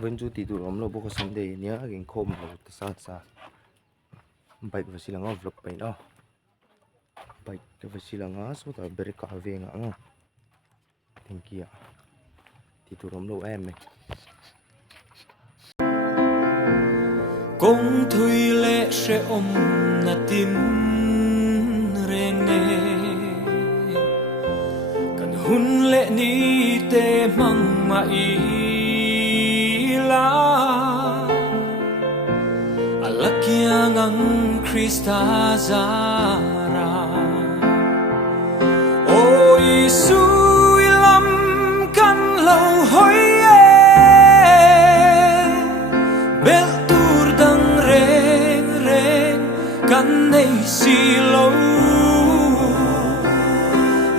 vẫn chú tí tụ lo bốc sân đây nhớ cái khom là một sa sa bait và xí là ngó vlog bait đó bait và xí là ngó số tờ beri cà phê ngã thank you tí tụ lo em này công thui lệ sẽ ôm na tin reng nè cần hun lệ ni te mang ma i la alakia ngang Krista zara o Isu lam kan lâu hoi kan nei si lo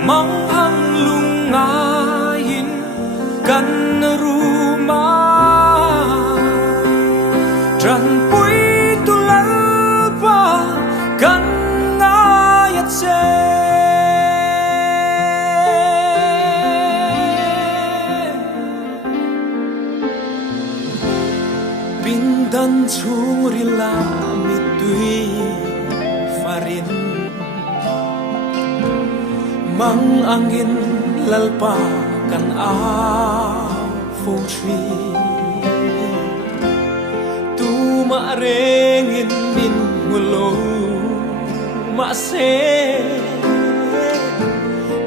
mang hang lunga hin kan ruma tran pui tu lalpa kan ngayat se pindan churila mitui farin mang angin lalpa kan fo tree tu ma rengin min mulo ma se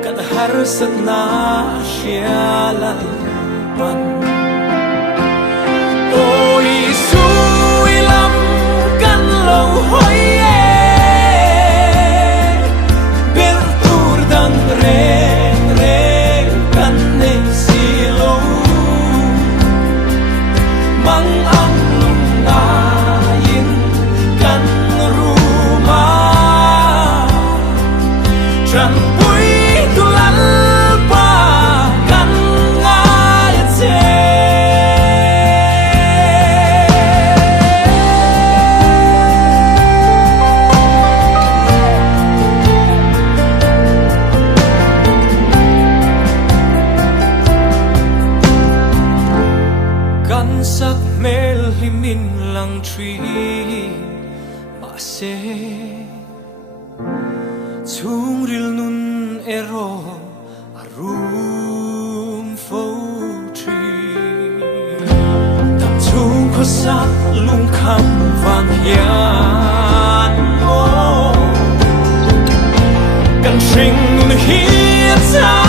kan harsat na syalan pan o Isu ilam kan lâu hoi reng reng kan nei si lo mang ang lungayin kan ruma tran pui tu lalpa kan ngayat se sak mel himin lang tree ma se chung ril nun ero arum fo tree tam chung ko sak lung kham vang hian mo kan sing nun hiat sa